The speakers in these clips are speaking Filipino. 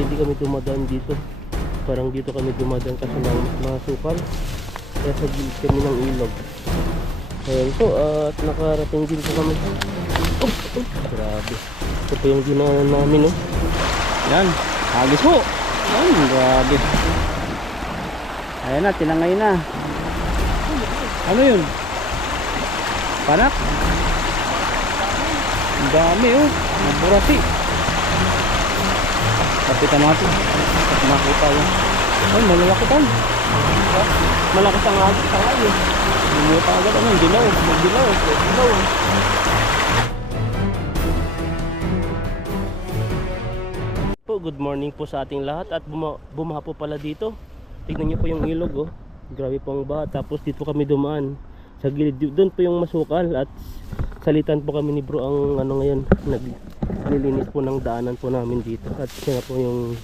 hindi kami dumadaan dito. Parang dito kami dumadaan kasi lang mga sukal. Kaya sa gilid kami ng ilog. Ayan po, at nakarating din po kami. Grabe. Ito po yung dinaanan namin, no? Yan, hagis po. Yan, grabe. Ayan na, tinangay na. Ano yun? Panak? Ang dami oh. Naburasi. Kapitan natin. At makita yun. Ay, malalaki tan. Malakas ang agit. Tangay eh. Lumuta agad. Ano? Dilaw. Magdilaw. Dilaw. Good morning po sa ating lahat at bumaha po pala dito. Tignan niyo po yung ilog, oh. Grabe po ang baha. Tapos dito kami dumaan sa gilid. Doon po yung masukal at salitan po kami ni bro ang ano ngayon, naglilinis po ng daanan po namin dito. At siya po yung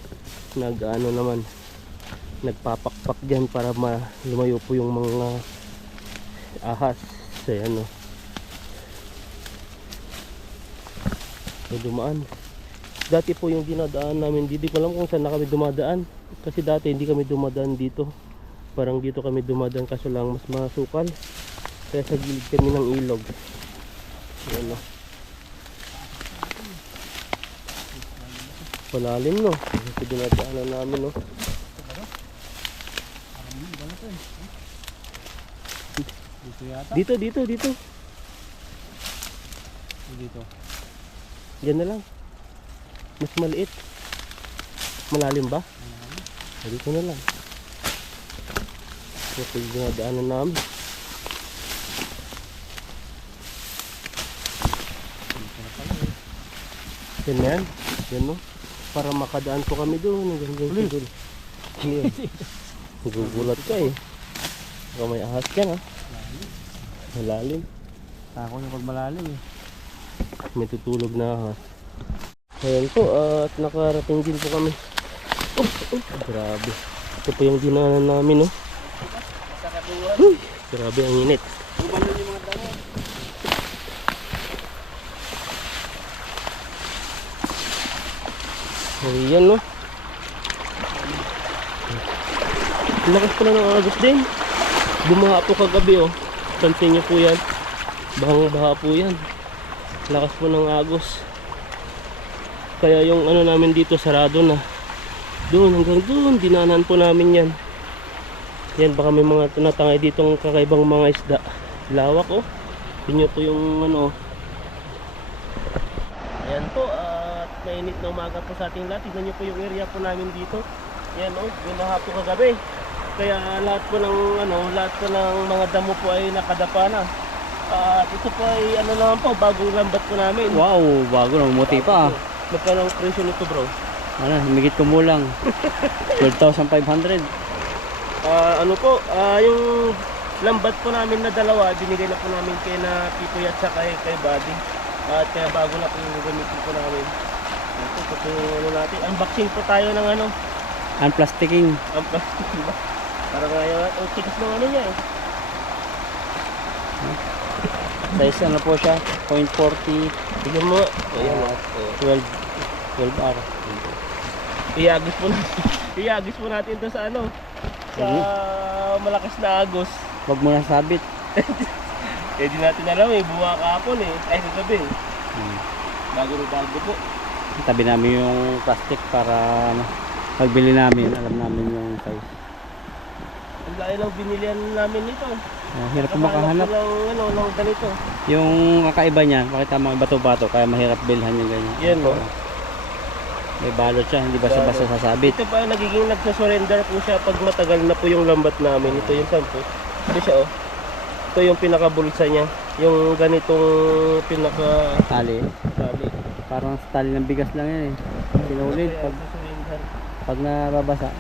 naman nagpapakpak dyan para lumayo po yung mga ahas. So yan, oh. So dumaan. Dati po yung dinadaan namin, hindi ko alam kung saan na kami dumadaan. Kasi dati hindi kami dumadaan dito. Parang dito kami dumadaan kaso lang mas masukal. Kaya sa gilid kami ng ilog. Ayan, no. Palalim, no. Ito dinadaanan namin, no. Dito. Dito. Diyan na lang. Mas maliit. Malalim ba? Dito na lang. Ito yung dinadaanan namin. Yan na yan. Yan, no. Para makadaan po kami doon. Doon. Gugulat ka eh. Baka may ahas ka na. Malalim. Tako yung pag malalim eh. May tutulog na ahas. Ayan po, at nakarating din po kami. Grabe. Ito po yung dinaanan namin, no. Grabe ang init. Ayan, no. Lakas pala ng agos din. Bumaha po kagabi, oh. Pansin niyo po yan. Bahang baha po yan. Lakas po ng agos. Kaya yung ano namin dito sarado na. Doon hanggang doon dinaanan po namin yan. Yan, baka may mga tunatangay ditong kakaibang mga isda. Lawak, oh. Tingnan po yung ano. Ayan po, at mainit na umaga po sa ating lahat. Tingnan nyo po yung area po namin dito. Yan, oh, binaha po kagabi. Kaya lahat po ng lahat po ng mga damo po ay nakadapa na. At ito po ay ano naman po, bagong lambat po namin. Wow, bago na, umuti pa. Magkano ang presyo nito, bro? Ano, himigit kumulang 12,500. Ano po, yung lambat po namin na dalawa, binigay na po namin kay na Pipoy at saka kay Buddy. At kaya bago na po yung gamitin po namin. Ito po yung ano natin. Unboxing po tayo ng ano. Unplasticking. Unplasticking ba? Parang ngayon, ang tigas ng ano niya eh. Size ano po siya? 0.40. Tignan mo. Ayan, 12R. Iagis po natin ito sa ano. Sa malakas na agos. Wag mo na sabit. Eh di natin alam eh, buwa kahapon eh. Ay kagabi. Bago po. Tabi namin yung plastic para pagbili namin, alam namin yung size. Ang layo lang binilihan namin nito. Hirap po makahanap. Ng ganito. Yung kakaiba niya, pakita mga bato-bato, kaya mahirap bilhan yung ganyan. Yan, no? May balot siya, hindi basta-basta sasabit. Ito pa nagiging nagsasurrender po siya pag matagal na po yung lambat namin. Ito yung sampo. Ito siya, oh. Ito yung pinakabulsa niya. Yung ganitong Tali. Parang tali ng bigas lang yan eh. Pinulid. Pag nababasa,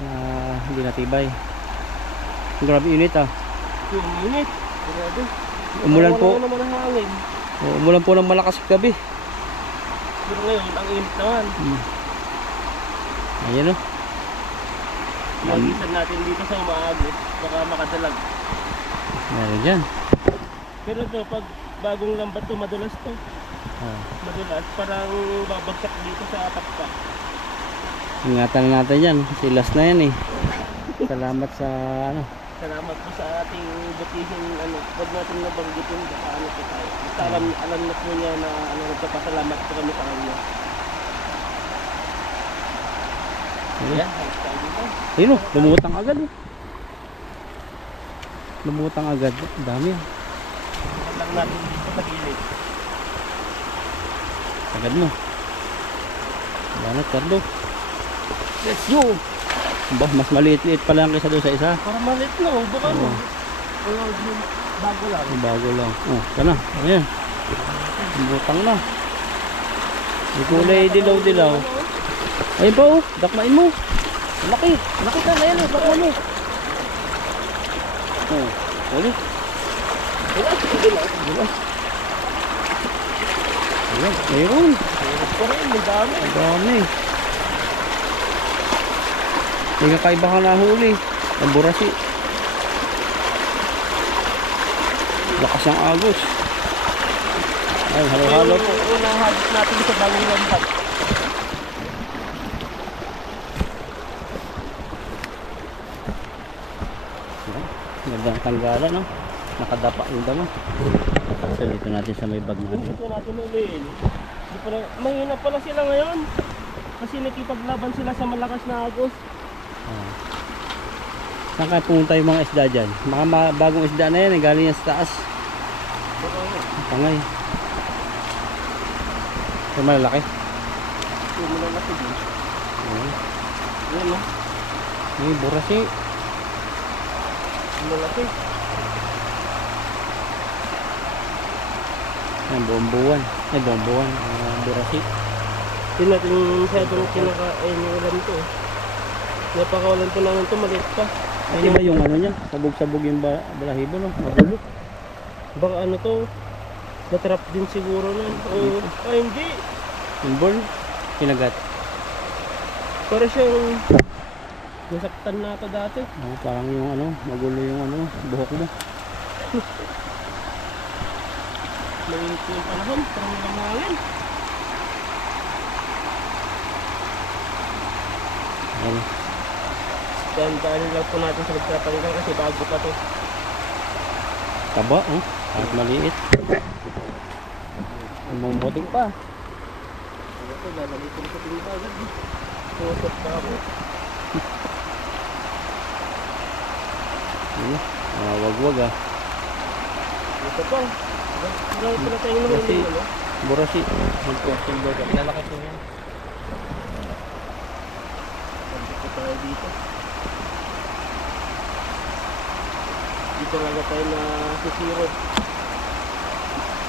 hindi natibay. Grabe init ah. Yung init. Grabe. Umulan po. Naman ang hangin. Umulan po ng malakas gabi. Pero ngayon, ang init naman. Ayan o. Magisan natin dito sa umaagos. Baka makadalag. Meron dyan. Pero ito, pag bagong lambat to, madulas to. Madulas. Parang babagsak dito sa pakpak. Ingatan na natin yan. Kasi last na yan eh. Salamat sa ano. Salamat po sa ating butihin, ano, wag natin nabanggitin baka ano po tayo. Basta alam na po niya na ano, nagpapasalamat po kami sa kanya. Yan, halos tayo dito. Ayun o, lumutang agad eh. Lumutang agad. Ang dami ah. Huwag lang natin dito sa gilid. Agad mo. Banat, Carlo. Let's go! Bah, mas maliit-liit pa lang kaysa doon sa isa. Para malit na, baka Oo. no. Pero bago lang. Bago lang. Oh, sana. Ayan. Lumutang na. May kulay dilaw-dilaw. Ayun pa oh, dakmain mo. Laki. Laki ka na yan oh, dakmain mo. Oh, ulit. Dilas. Ayan, mayroon. Hirap pa rin, may dami. Ang dami. May kakaiba ka nahuli. Ang burasi. Lakas ng agos. Ay, halo-halo po. Yung unang hagis natin sa bagong lambat. Gandang tanggala, no? Nakadapa yung damo. So, dito natin sa may bag natin. Dito natin uliin. Di pala, mahina pala sila ngayon. Kasi nakipaglaban sila sa malakas na agos. Ah. Saan kaya pumunta yung mga isda dyan? Bagong isda na yan, eh, galing yan sa taas. Pangay. Ay, malalaki. Yung malalaki din. Ayan. Yan no? May burasi. Malaki. Ayan, buwan. Ay, buwan. Burasi. Hindi natin masyadong kinakain yung ulam to. Napakawalan po namin to, maliit pa. Ay, ba yung ano niya? Sabog-sabog yung balahibo, no? Magulo. Baka ano to, natrap din siguro nun. O, hindi. Inborn. Kinagat. Para siyang nasaktan na ako dati. Parang yung ano, magulo yung ano, buhok mo. Mainit po yung panahon, parang walang hangin. Ayan. Daan lang po natin sa magtatanggal kasi bago pa to. Taba, oh. Kahit maliit. Bumbuting pa. Ito, lalagay ko sa tingin agad. Tusot pa ako. Wag-wag ah. Ito pa. Marami pala tayong naman Kasi- ano? Burasi. Magposting baga. Lalaki po yan. Dito tayo dito. Dito lang tayo na sisiro.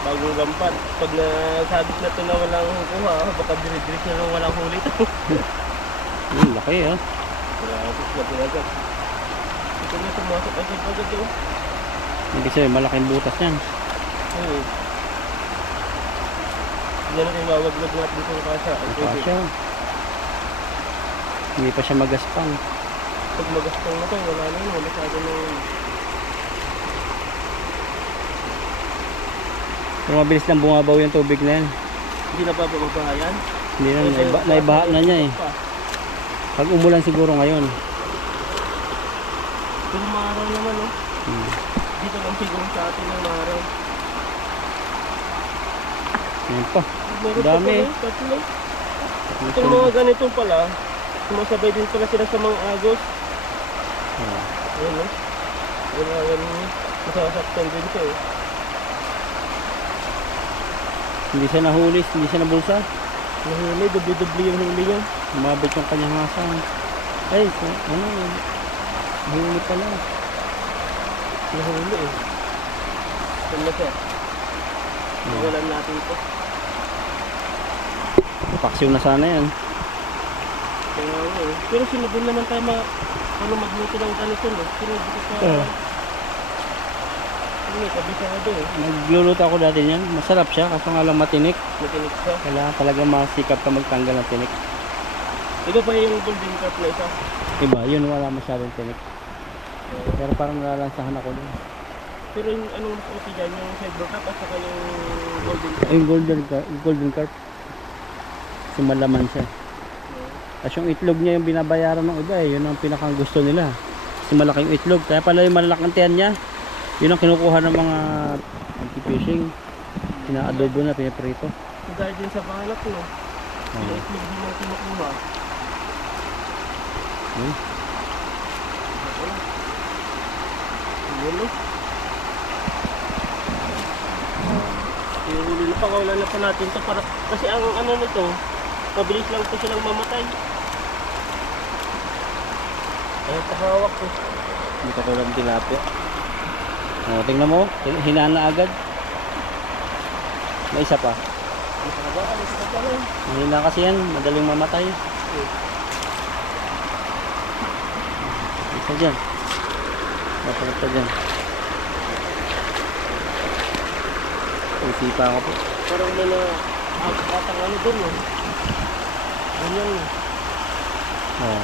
Bagong lampan. Pag nasabit na ito na walang kuha, baka dire-diretso na lang walang huli ito. Laki ah. Grabe na pinagad. Ito na pumasok agad yun. Hindi sa'yo, malaking butas yan. Oo. Yan ang iwawaglag natin sa kasa. Kasya. Hindi pa siya magaspang. Pag magastong na ito, wala na yun. Masyado na yun. Pero mabilis lang bumabaw yung tubig na yan. Hindi na ba babahayan? Hindi na, naibaha na niya eh. Pag umulan siguro ngayon. Pero maaraw naman, no? Dito lang siguro sa atin ng maaraw. Yan pa. Meron pa Dami. pala, tatlo. Itong mga ganito pala, sumasabay din pala sila sa mga agos. Ah. Ayan, no? Wala, masasaktan din siya, eh. Hindi siya nahuli, hindi siya nabulsa. Nahuli, dubli-dubli yung huli niya. Umabot yung kanyang hasang. Ay, ano, nahuli pala. Nahuli, eh. Saan na siya? Nawalan natin ito. Paksiw na sana yan. Kaya nga, eh. Pero sinabon naman tayo magluto ng ganito, no? Pero dito pa... Ano, kabisado, eh. Nagluluto ako dati niyan. Masarap siya, kaso nga lang matinik. Matinik siya. Kailangan talaga masikap ka magtanggal ng tinik. Iba pa yung golden cup na isa. Iba, yun wala masyadong tinik. Pero parang nalansahan ako dun. Pero yung anong mas okay dyan, yung silver cup at saka yung golden cup. Ay, yung golden carp. Kasi malaman siya. Tapos yung itlog niya yung binabayaran ng iba eh. Yun ang pinakang gusto nila. Kasi malaki yung itlog. Kaya pala yung malalaking tiyan niya, yun ang kinukuha ng mga anti-fishing. Pinaadobo na, pinaprito. Dahil din sa pangalat no. Yung itlog din ang kinukuha. Yun no. Ihuli na pa, kawalan na pa natin to para, kasi ang ano nito, mabilis lang po silang mamatay. Ay, tahawak ko. Hindi ka tulad ng tilapia. O, tingnan mo, hinana agad. May isa pa. Mahina kasi yan, madaling mamatay. Isa dyan. Dapat ka dyan. Isipa ko po. Parang may na atang ano dun no. Ganyan no. Oo.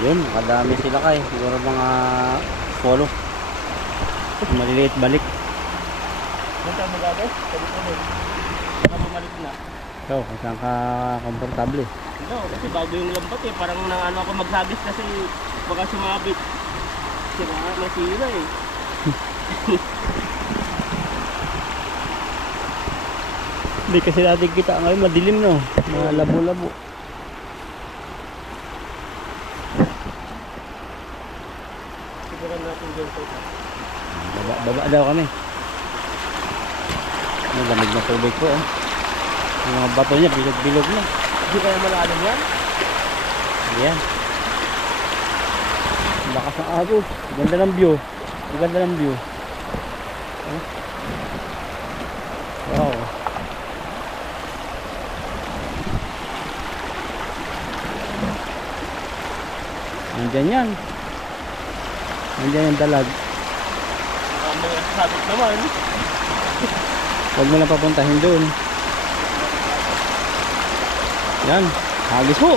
Yun, nakadami sila kay. Siguro mga polo. Maliliit balik. Saan tayo magagay? Sabi ko mo. Baka bumalik na. So, kung saan ka komportable. No, kasi bago yung lambat eh. Parang nang ano ako magsabis kasi baka sumabit. Sira, nasira eh. Hindi kasi natin kita ngayon madilim no. Mga labo-labo. Sigurang natin dyan po. Baba daw kami. Ang lamig na tubig po oh. Yung mga bato niya bilog-bilog na. Hindi kaya malalim yan? Ayan. Ang lakas ng agos. Ganda ng view. Ang ganda ng view. Oh. Wow. Nandyan yan. Nandyan yung dalag. May sabit naman. Huwag mo lang papuntahin doon. Yan. Hagis ho.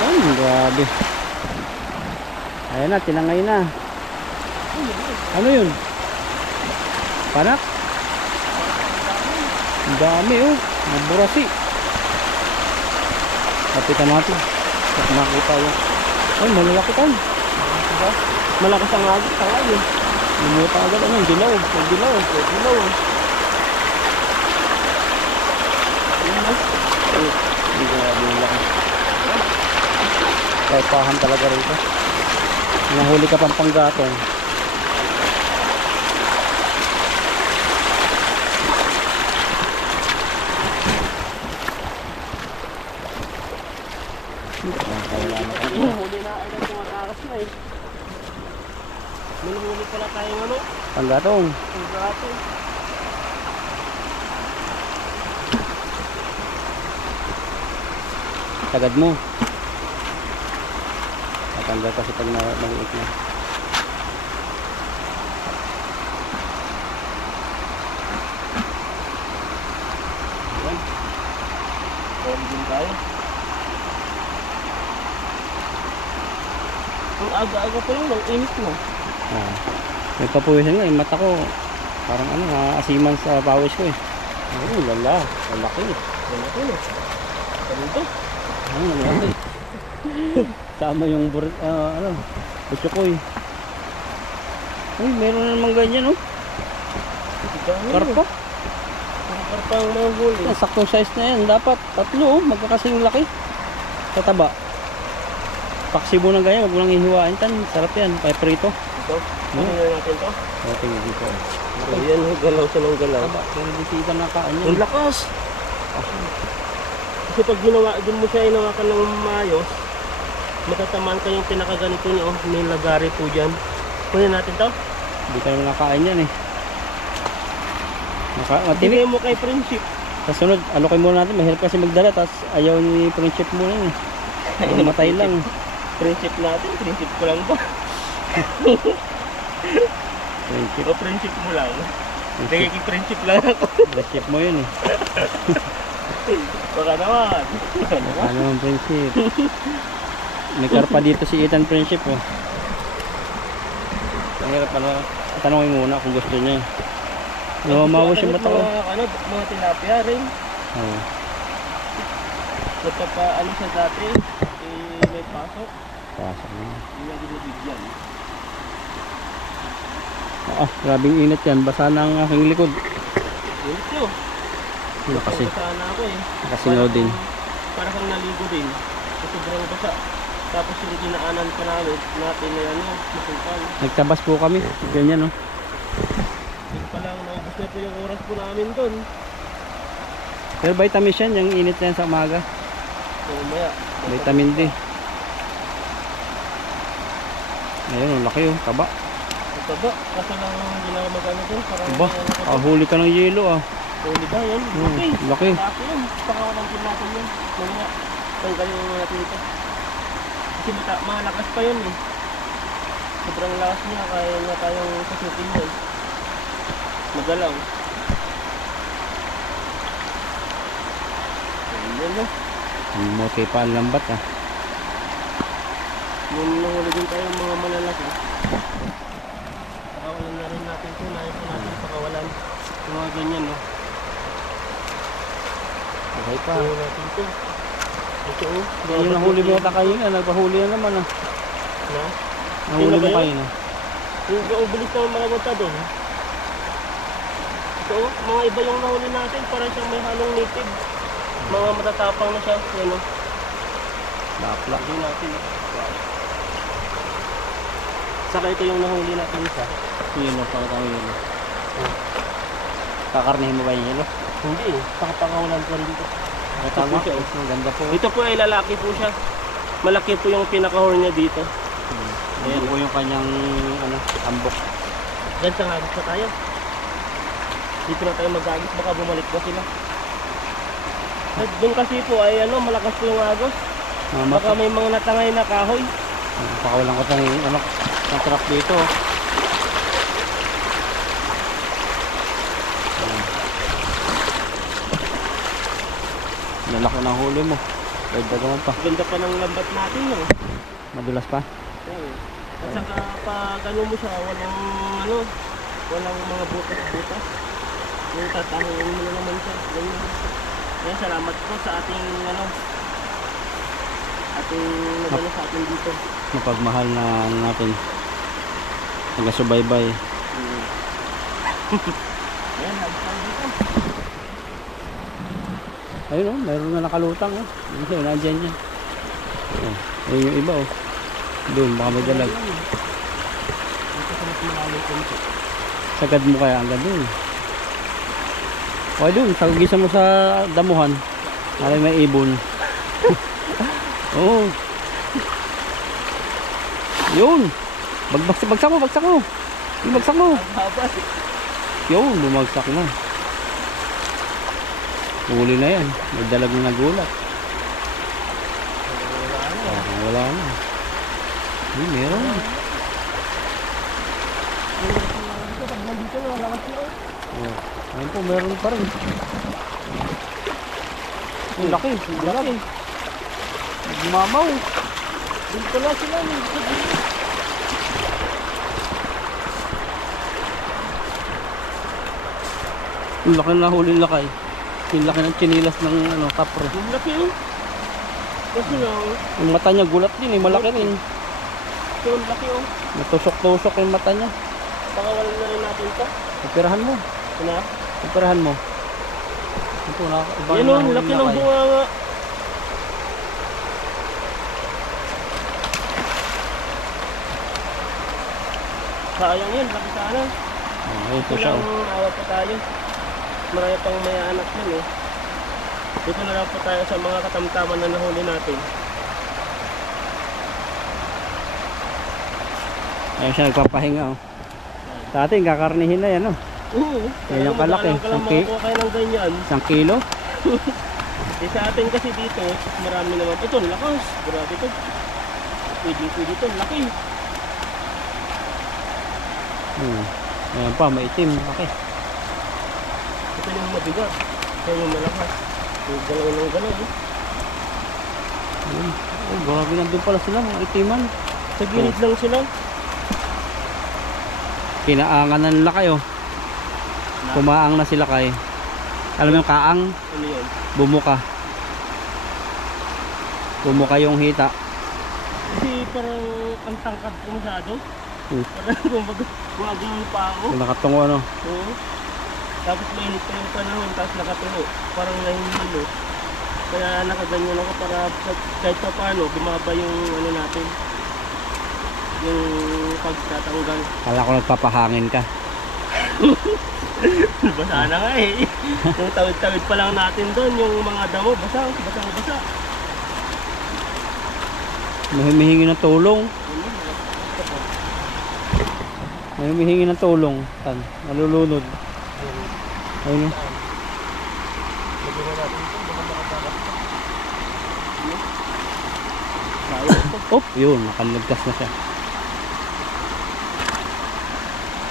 Yan. Grabe. Ayan na. Tinangay na. Ano yun? Panak? Ang dami oh. Naburasi. Kapitan natin. At makita yun. Ay, malalaki tan. Malakas ang agit. Tangay yun. Lumuta agad. Ano? Dilaw. Dilaw. Dilaw. Hindi ko lang. Kahit pahan talaga rito. Nahuli ka pang panggatong. Huli na ay tumatakas na eh. Minumuli pala tayong ano? Panggatong. Ang gato. Tagad mo. Tatanggal kasi pag maliit na. Ayan. Pwede din tayo. Ang aga-aga pa lang, ang init mo. Ah. May papuwisan nga. Yung mata ko. Parang ano, asiman sa pawis ko eh. Oh, lala. Lalaki. Lalaki no. Ganito. Ano, lalaki. Tama yung ano, butsukoy. Ay, meron na naman ganyan oh. Karpa. Karpa ang mga huli. Yan, saktong size na yan. Dapat tatlo oh, magkakasing laki. Tataba. Paksi mo ng ganyan, huwag mo lang ihiwain tan. Sarap yan, kaya prito. Ito. Ano na natin to? Tingnan dito. Ayan, galaw siya ng galaw. Taba, pero di siya nakaan yan. Ang lakas! Kasi pag ginawa, dun mo siya inawakan ng maayos, matatamaan ka yung pinakaganito niyo. Oh. May lagari po dyan. Kunin natin to. Hindi tayo nakain yan eh. Matinik. Bigay mo kay Friendship. Sa sunod, alokin muna natin. Mahirap kasi magdala. Tapos ayaw ni Friendship muna eh. Matay lang. Friendship natin, Friendship ko lang ba? Friendship. O Friendship mo lang. Bigay kay Friendship lang ako. Friendship mo yun eh. Baka naman. Ano ang Friendship? May karpa dito si Ethan Friendship oh. Ang hirap ano. Tanongin muna kung gusto niya. Namamawas yung mata ko. Mga tilapia rin. Oo. Nagpapa siya dati, may pasok. Pasok na. Hindi na binibigyan. Grabing init yan. Basa na ang aking likod. Init nyo. Kasi Sana ako eh. nakasingaw din. Para kang naligo din. Kasi sobrang basa. Tapos yung dinaanan pa natin na masukal. Nagtabas po kami. Ganyan, no? Yung palang naubos na po yung oras po namin doon. Pero vitamins yan, yung init na yan sa umaga. So maya. Vitamin D. Ayun, ang laki, oh. Taba. Ito ba? Kaso lang hindi na magano doon. Ba, huli ka ng yelo, ah. Huli ba yun? Hmm, Okay. laki. Laki yun. Pakawalan din natin yun. Mamaya. Tanggalin mo natin ito. Kasi malakas pa yun eh. Sobrang lakas niya. Kaya nga tayong kasukin yun. Magalaw. Ayan lang. Okay pa ang lambat, ah. Nung nahuli din tayong mga malalaki. Pakawalan na rin natin ito. Nais na natin pakawalan. Yung mga ganyan, no? Okay pa. Pakawalan natin ito. Ito, oh. Yung nahuli mo yata kayo na, nagpahuli na naman, ah. Na? Nahuli Sino ba mo yun? kayo na. Yung bilis ng mga mata doon. Ito, mga iba yung nahuli natin. Parang siyang may halong native. Mga matatapang na siya. Yan, oh. Lakla. Hindi natin. Wow. Saka ito yung nahuli natin isa. Yelo, pakatang yelo. Kakarnihin mo ba yung yelo? Hindi eh. Pakapakawalan ko rin ito. Tama, Ito po siya, oh. ang ganda po. Ito po ay lalaki po siya. Malaki po yung pinaka-horn niya dito. Ayan po yung kanyang ambok. Diyan sa hagis na tayo. Dito na tayo mag-agis. Baka bumalik pa sila. At doon kasi po ay malakas po yung agos. Baka may mga natangay na kahoy. Pakawalan ko tayong ng truck dito. Lalaki ng huli mo. Dagdagan pa. Ganda pa ng lambat natin, no? Madulas pa. Yan. At saka pag mo siya, walang mga butas-butas. Yung tatangin mo na naman siya. Ganyan. Yan, salamat po sa ating sa atin dito. Mapagmahal na natin. Nagasubaybay. Ayan, hagis tayo dito. Ayun, oh, mayroon na nakalutang, oh. Ayun, nandiyan yan. Oh, ayun yung iba, oh. Doon, baka may dalag. Dito sa mas malalim ko nito. Sagad mo kaya hanggang doon. Okay, doon, sagisa mo sa damuhan. May ibon. Oo. Yun. Bagsak mo. Yung bagsak mo. Ang haba. Yun, bumagsak na. Huli na yan. May dalag na nagulat. Wala na. Ay, meron. Dito na, lakas na. Oh. Ayun po, meron pa rin. Ang laki. Mamaw. Dito pala sila. Ang laki na huli lakay. Yung laki ng chinilas ng kapre. Yung laki yun. Kasi lang, Yung mata niya gulat din, malaki rin. yung laki yun. Natusok-tusok yung mata niya. Pakawalan na rin natin ito. Operahan mo. Ano? Operahan mo. Ito na. Yan o, laki ng bunga nga. Sayang yan, laki sana. Ayun po siya. Walang awa pa tayo. Marami pang may anak yun eh. Dito na lang po tayo sa mga katamtaman na nahuli natin. Ayun siya nagpapahinga, oh. Sa atin, kakarnihin na yan, oh. Oo. Yan yung kalaki. Ka lang makakuha kayo ng ganyan. 1 kilo. Sa atin kasi dito, marami naman. Ito, lakas. Grabe ito. Pwede ito, laki. Ayan pa, maitim. Okay. Ito yung mabigat. Ito yung malakas. Yung galaw ng galaw. Ayun. Oh, grabe nandun pala sila, mga itiman. Sa gilid lang sila. Kinaangan ng laki, oh. Kumaang na sila kay. Alam mo yung kaang? Ano yun? Bumuka. Bumuka yung hita. Kasi parang ang tangkad ko masyado. Hmm. Parang gumagano pa ako. Yung nakatungo ano. Oo. Tapos mainit pa yung panahon, tapos nakatulo. Parang nahihilo. Kaya nakaganyan ako para kahit pa paano, bumaba yung ano natin. Yung pagtatanggal. Kala ko nagpapahangin ka. Basa na nga eh. Yung tawid-tawid pa lang natin doon, yung mga damo, basa. May humihingi ng tulong. May humihingi ng tulong. Tan, nalulunod. Ayun. Oh, yun, nakalagkas na siya.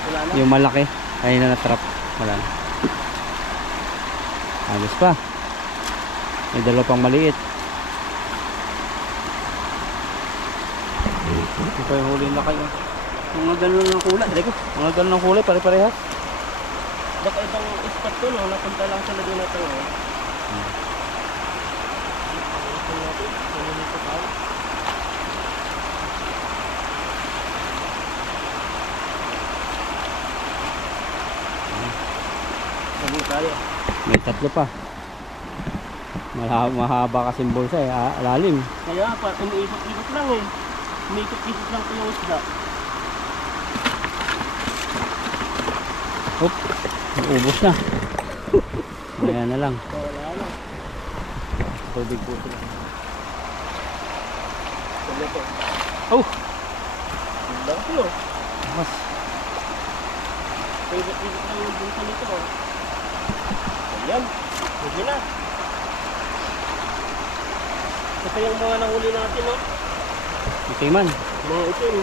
Wala na. Yung malaki, ayun na na-trap. Wala na. Ayos pa. May dalawa pang maliit. Ito yung huli na kayo. Mga ganun ng kulay. Mga ganun ng kulay, pare-parehas. Baka ibang spot to, no? Napunta lang sa lagay na ito. May tatlo pa. Mahaba kasi yung bulsa eh. Lalim. Kaya pa, umiikot-ikot lang eh. Umiikot-ikot lang po yung isda. Oop. Ubus na. Ayan na lang. Wala na. Tubig po sila. Sabi ko. Oh! Ang laki no. Mas. Ikot-ikot lang yung bulsa nito. Ayan. Sige na. Kasi yung mga nahuli natin, no? Itiman. Mga itim.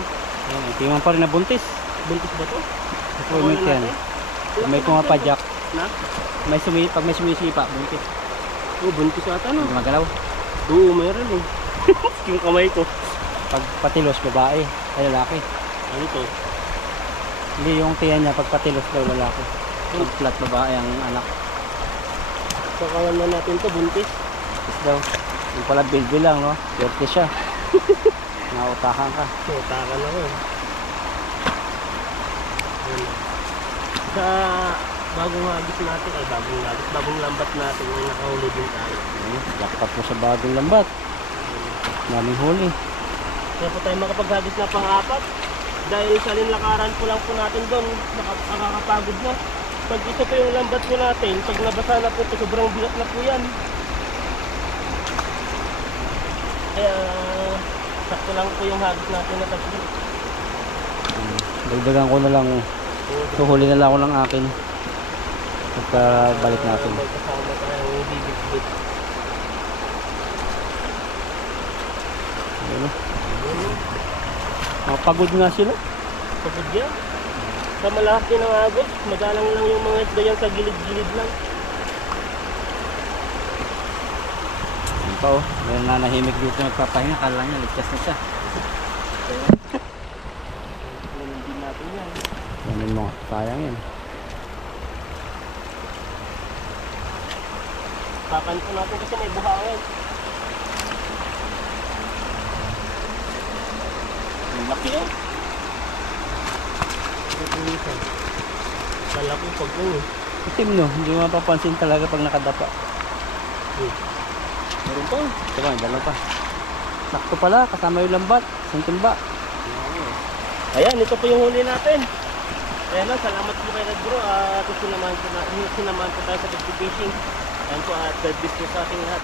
Ayan, itiman pa rin na buntis. Buntis ba to? Permit yan. May pumapadyak. Na? Pag may sumisipa, buntis. Oh, buntis ata no? Gumagalaw. Oo, mayroon eh. Yung kamay ko. Pag patilos, babae. Ay, lalaki. Ano to? Hindi, yung tiyan niya, pag patilos daw lalaki. Pag flat, babae ang anak. Kakawan na natin to, buntis. Is daw. Yung pala bilbil lang, no? Swerte siya. Nautahan ka. Takan ako eh. Ayun. Sa bagong hagis natin, bagong lambat natin, yung nakahuli din tayo. Jackpot po sa bagong lambat. Daming huli. Kaya po tayo makapaghagis na pang-apat. Dahil sa linlakaran po lang po natin doon, nakakapagod na. Pag ito po yung lambat po natin, pag nabasa na po ito, sobrang bigat na po yan. Kaya sakto lang po yung hagis natin na tatlo. Dagdagan ko na lang. Suhuli na lang ako ng akin. Pagkabalik natin. May kasama tayong bibit-bit. Ayun. Pagod nga sila. Pagod yan. Sa malaki ng agos, madalang lang yung mga isda yan sa gilid-gilid lang. Yan pa oh. Meron na nahimik dito nagpapahinga. Kala niya, ligtas na siya. Hindi natin yan. Yanin mo. Sayang yan. Pakan po natin kasi may buhangin. Ang laki oh. Malaki pag yun. Itim no. Hindi mo mapapansin talaga pag nakadapa. Meron pa. Ito ba, dalawa pa. Sakto pala, kasama yung lambat. Isang timba. Ayan, ito po yung huli natin. Ayan na, salamat po kay Red Bro. At sinamahan po tayo sa pag-fishing. Ayan po, at God bless po sa ating lahat.